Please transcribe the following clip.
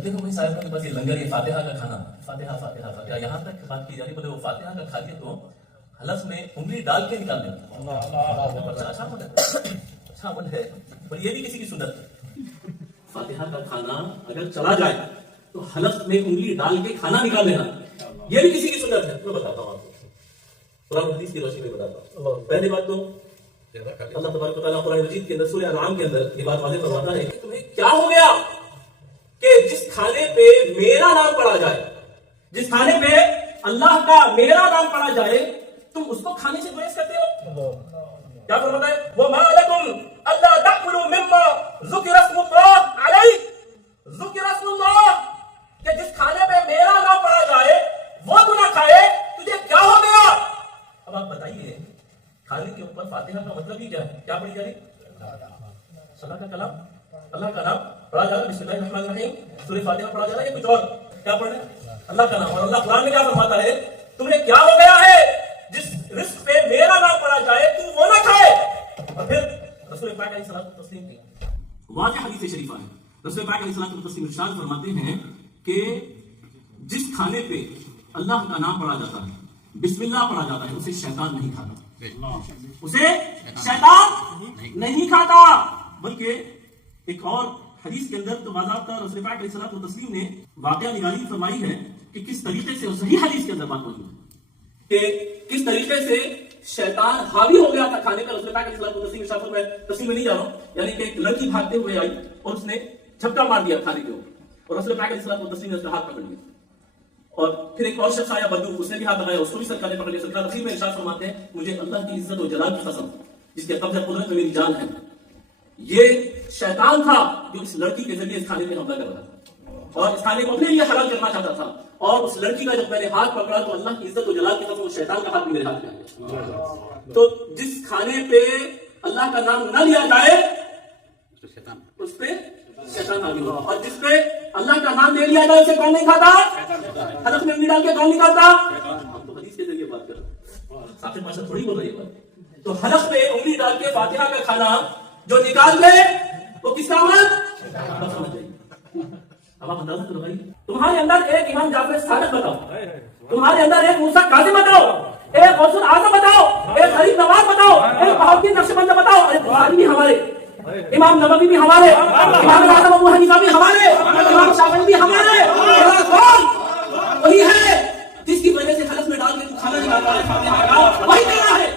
جب دیکھو وہی صاحب کے پاس یہ لنگر، یہ فاتحہ کا کھانا، فاتحہ فاتحہ فاتحہ، یہاں تک بات کی جا رہی ہے، بولے وہ فاتحہ کا کھا لیے تو حلق میں انگلی ڈال کے نکال دیں۔ اچھا عمل ہے، اچھا عمل ہے، پر یہ بھی کسی کی سنت ہے۔ فاتحہ کا کھانا اگر چلا جائے تو حلق میں انگلی ڈال کے کھانا نکال لینا، یہ بھی کسی کی سنت ہے۔ میں بتاتا ہوں آپ کو، قرآن حدیث کی روشنی میں بتاتا ہوں۔ پہلی بات تو اللہ تبارک و تعالیٰ قرآن مجید کے اندر سورہ انعام کے اندر یہ بات واضح فرماتا ہے کہ تمہیں کیا ہو گیا کہ جس کھانے پہ میرا نام پڑا جائے، جس کھانے پہ اللہ کا میرا نام پڑا جائے، تم اس کو کھانے سے گریز کرتے ہو۔ کیا فرماتا ہے؟ وَمَا لَكُمْ أَلَّا تَأْكُلُوا مِمَّا ذُكِرَ اسْمُ اللَّهِ عَلَيْهِ، ذُكِرَ اسْمُ اللَّهِ، کہ جس کھانے پہ میرا نام پڑا جائے وہ تو نہ کھائے، تجھے کیا ہو گیا؟ اب آپ بتائیے، کھانے کے اوپر فاتحہ کا مطلب ہی کیا ہے؟ کیا پڑھی جا رہی؟ اللہ کا کلام، اللہ کا نام پڑھا جا رہا ہے، بسم اللہ الرحمن الرحیم، سورہ فاتحہ پڑھا جا رہا ہے، یا کچھ اور؟ کیا پڑھ رہے ہیں؟ اللہ کا نام۔ اور اللہ قرآن میں کیا فرماتا ہے؟ تمہیں کیا ہو گیا ہے جس رزق پہ میرا نام پڑا جائے تو وہ نہ کھائے۔ اور پھر رسول پاک علیہ الصلوۃ والتسلیم کی واضح حدیث شریفہ ہے، رسول پاک علیہ الصلوۃ والتسلیم ارشاد فرماتے ہیں کہ جس کھانے پہ اللہ کا نام پڑھا جاتا ہے، بسم اللہ پڑھا جاتا ہے، اسے شیطان نہیں کھاتا، اسے شیطان نہیں کھاتا۔ بلکہ ایک اور حدیث کے اندر تو واضح طور رسول پاک علیہ الصلوۃ والتسلیم نے واقعہ نگاری فرمائی ہے کہ کس طریقے سے، صحیح حدیث کے اندر بات موجود ہے کہ کس طریقے سے شیطان حاوی ہو گیا تھا کھانے کا۔ رسول پاک علیہ الصلوۃ والتسلیم ارشاد فرمایا، تفصیل میں نہیں جا رہا ہوں، یعنی کہ ایک لڑکی بھاگتے ہوئے آئی اور اس نے جھپٹا مار دیا کھانے کے اوپر، اور رسول پاک علیہ الصلوۃ والتسلیم نے اس کا ہاتھ پکڑ لیا۔ اور پھر ایک اور شخص آیا بندوق، اس نے بھی ہاتھ لگایا، اس کو بھی سرکار نے پکڑ لیا۔ سرکار تفصیل میں ارشاد فرماتے ہیں، مجھے اللہ کی عزت و جلال کی قسم جس کے قبضہ قدرت میں میری جان ہے، یہ شیطان تھا جو اس لڑکی کے ذریعے اس کھانے پہ حملہ کر رہا تھا اور اس کھانے کو اپنے لیے حلال کرنا چاہتا تھا۔ اور اس لڑکی کا جب میں نے ہاتھ پکڑا تو اللہ کی عزت و جلال کی قسم اس شیطان کا ہاتھ بھی میرے ہاتھ میں آیا۔ تو جس کھانے پہ اللہ کا نام نہ لیا جائے اس پہ شیطان حاوی ہوگا، اور جس پہ اللہ کا نام لے لیا جائے اسے کون نہیں کھاتا؟ حلق میں انگلی ڈال کے کون نکالتا؟ ہم تو حدیث کے ذریعے بات کر رہے ہیں، صاحب پاشا تھوڑی بول رہی ہے بات۔ تو حلق میں انگلی ڈال کے فاتحہ کا کھانا جو نکال دے وہ کس کا عمل؟ بس سمجھ جائیے۔ اب آپ اندازہ کرو بھائی، تمہارے اندر ایک امام جعفر صادق بتاؤ، تمہارے اندر ایک موسیٰ کاظم بتاؤ، ایک غوث الاعظم بتاؤ، ایک غریب نواز بتاؤ، ایک بہاؤالدین نقشبند بتاؤ، ایک بخاری بھی ہمارے، امام نووی بھی ہمارے، امام اعظم ابو حنیفہ بھی ہمارے، امام شافعی بھی ہمارے، وہی ہے جس کی وجہ سے حلق میں ڈال کے کھانا نکالتا ہے، وہی کہنا ہے۔